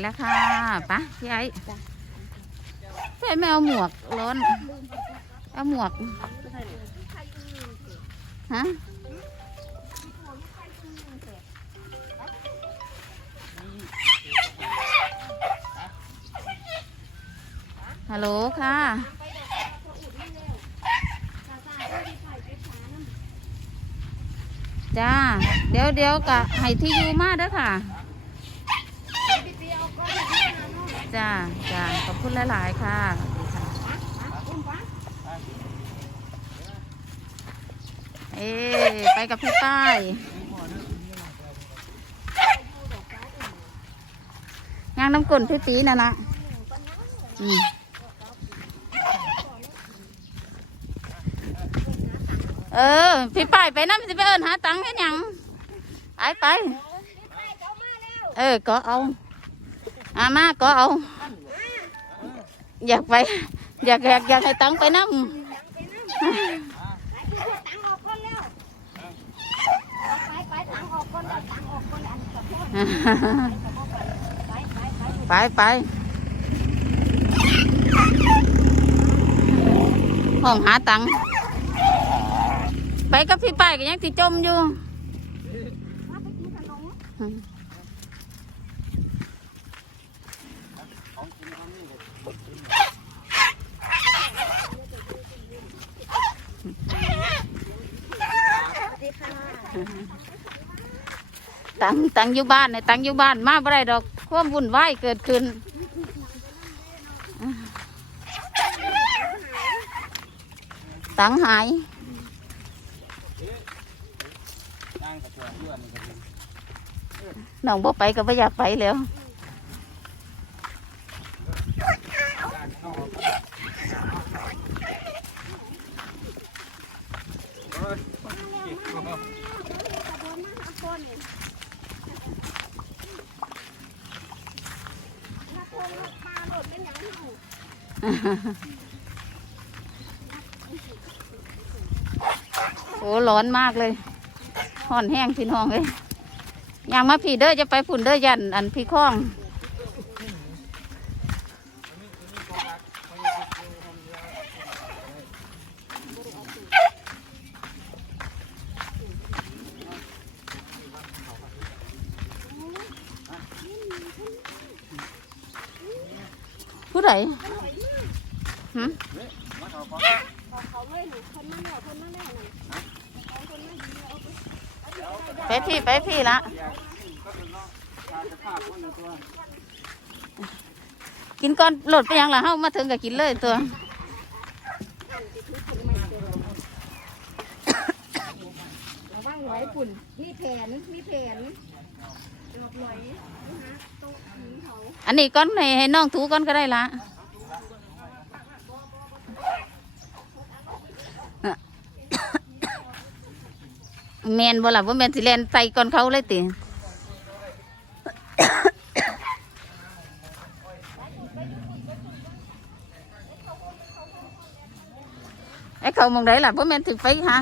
แล้วค่ะไปะพี่ไอ้พี่ไอ้ไม่เอาหมวกร้อนเอาหมวกฮะฮัลโหลค่ะ จ้า เดี๋ยวเดี๋ยวกะให้ที่อยู่มาเด้อค่ะ จ้าจ้าขอบคุณหลาย ๆ ค่ะเอ๊ไปกับพี่ป้ายงานน้ำกลนพี่ตีน่ะนะอืมเออ พี่ป้ายไปน้ำจะไปเอินหาตังค์ให้ยังไปไป เออ ก็เอา อามาก็เอาอยากไปอยากอยากอยากให้ตังค์ไปน้ำ ตังออกก่อนแล้วไปไปตังออกก่อนแล้วตังออกก่อนอันกับพ่อไปไปไป ไปไปห้องหาตังค์ไปกับพี่ป้ายก็ยังติจมอยู่ มาไปกินขนม ตัง ค์ตังอยู่บ้านเนี่ยตังอยู่บ้านมาบ่ได้ดอกความวุ่นวายเกิดขึ้นตังหายน้องบ่ไปก็บ่อยากไปแล้ว เอ้ย ขบวนมาหาคนนี่นักคนนักปลาโดดเป็นอย่างนี้ โอ้ร้อนมากเลยห่อนแห้งพี่น้องเลยยางมาพี่เด้อจะไปฝุ่นเด้อยันอันพี่ข้อง ผู้ใด ไปพี่ไปพี่ละกินก็เป็นเนาะการจะฆ่อนหลดไปยังล่ะเฮามาถึงก็กินเลยตัวระวังไว้ปุ่นมีแผนมีแผนอันนี้ก้อนให้ให้น้องถูก้อนก็ได้ละ แมนบ่ล่ะว่าแมนสิแลนใส่ก่อนเขาเลยติไอ้เขามองได้ล่ะว่าแมนถึงไปหา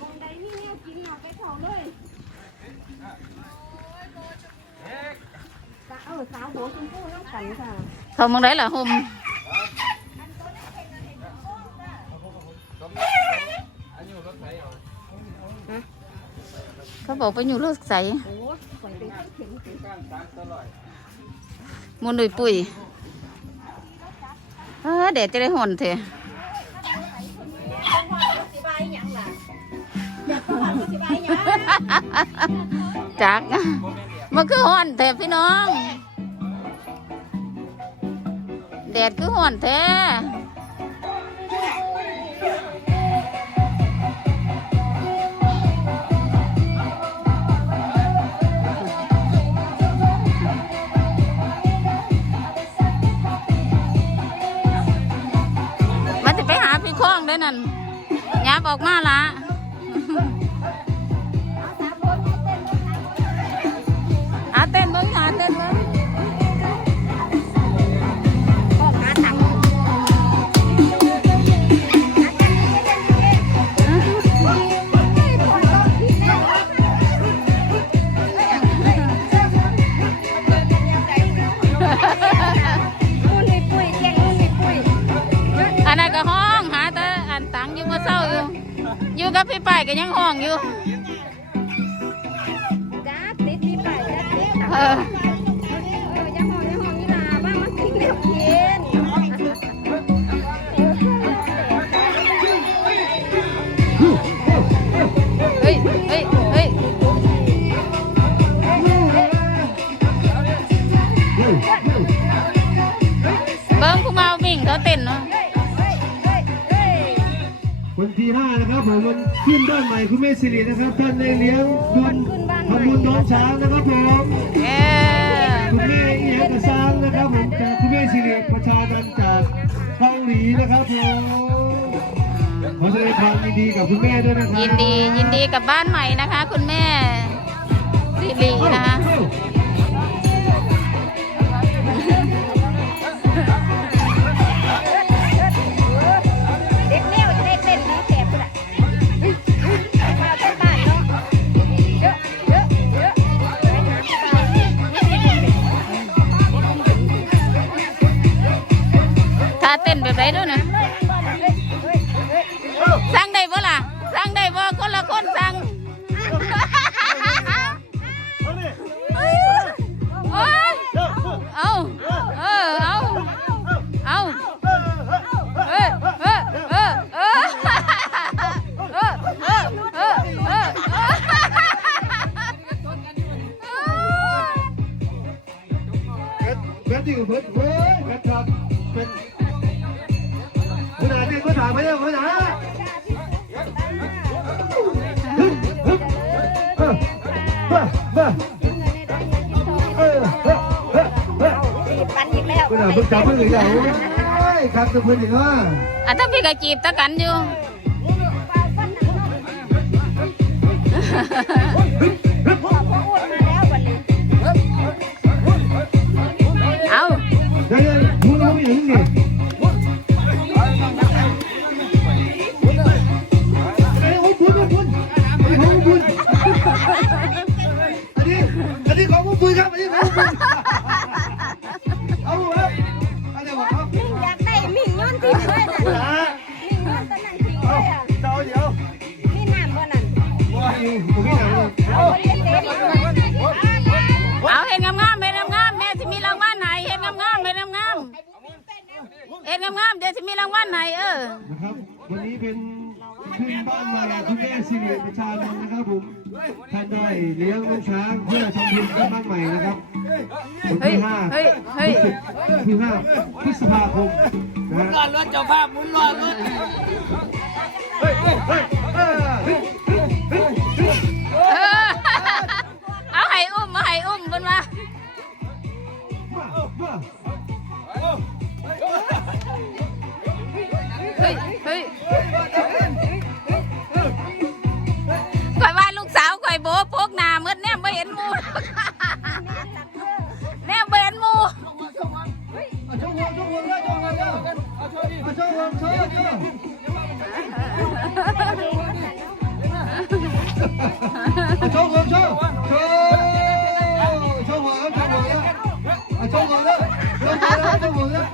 มองใดมีแนวกินเอาไปเขาเลยเออสาวหัวชมพู่น้องกันค่ะเขามองได้ล่ะโฮม บอกไปอยู่เลือกใสโอ้ปล่อยเป็นเข็มเข็มก้านสามตลอดมุนดุยปุ๋ยเออเดี๋ยวจะได้ห่อนเถอะจักมันคือห่อนแท้พี่น้องแดดคือห่อนแท้ กับพี่ป้ายก็ยังห้องอยู่จ้าติดมีไปจ้าติดเออเออยังหอยังหอนี่ล่ะบ้างมันกินแล้วกินเฮ้ยเฮ้ยเฮ้ยเบิ้งผู้เมามิ่งเขาเต้นเนาะ นะครับผมวันขึ้นบ้านใหม่คุณแม่สิรินะครับ ท่านได้เลี้ยงบุญทำบุญน้องช้างนะครับผมเออคุณแม่เอียกระซังนะครับผมจากคุณแม่สิริประชานันท์จากเกาหลีนะครับผมขอแสดงความยินดีกับคุณแม่ด้วยนะครับยินดียินดีกับบ้านใหม่นะคะ คุณแม่สิรินะคะ แบบไหนด้วยนะสั่งได้บ่ล่ะสั่งได้บ่คนละคนสั่งโอ้ยเอาเออเอาเอาเออเออเออเออเออเออเออเออเออเพื่อนที่อยู่เพื่อนเฮ้ยเพื่อนครับเป็น ปันอีกแล้วคุณอาเพิ่งจับเพิ่งหรือยังโอ้ยครับจะเพิ่งอีกว่าอะถ้าพี่ก็จีบตะกันอยู่ งามๆเดี๋ยวสิมีรางวัลไหนเออนะครับวันนี้เป็นขึ้นบ้านใหม่คุณแม่สิริประชานันท์นะครับผมท่านได้เลี้ยงลูกช้างเพื่อทำบุญกับบ้านใหม่นะครับวันเฮ้ยที่ห้าเฮ้ยเฮ้ยวันที่ห้าพฤษภาคมนะฮะ รอดรถเจ้าภาพหมุนรอดรถ เฮ้ยเฮ้ยเฮ้ย โชว์ความโชว์โชว์โชว์ความโชว์โชว์โชว์หัวแช่วโชว์หัวแช่วโชว์หัวแช่วโชว์หัวแช่วโช่ว์หัวแล้ว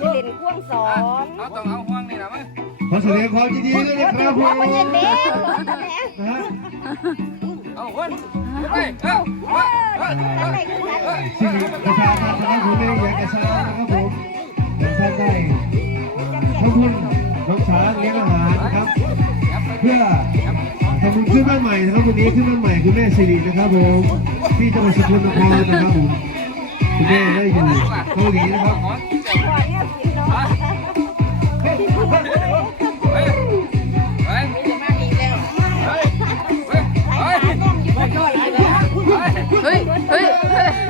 เด่นข่วงสองเอาต้องเอาห่วงนี่นะมั้งขอแสดงความยินดีด้วยนะครับผมเอาคนะฮะเอาห่วงไปเอาเอาอะไรคือกันสิริประชาชนนะครับผมเองอยากจะทรานะครับผมเดี๋ยวท่านได้ขอบคุณน้องช้างเลี้ยงอาหารนะครับ เพื่อทำบุญขึ้นบ้านใหม่นะครับวันนี้ขึ้นบ้านใหม่คุณแม่สิรินะครับผมที่จังหวัดสกลนครนะครับผมคุณแม่ได้อยู่เกาหลีนะครับ 对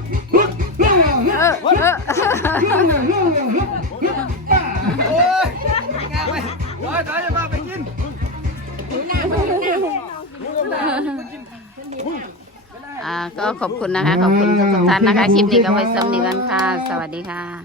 โอ้ยงาไปถอยถอยจะมาไปกินอ่าก็ขอบคุณนะคะ ขอบคุณทุกท่านนะคะ คลิปนี้ก็ไว้สำนีกันค่ะ สวัสดีค่ะ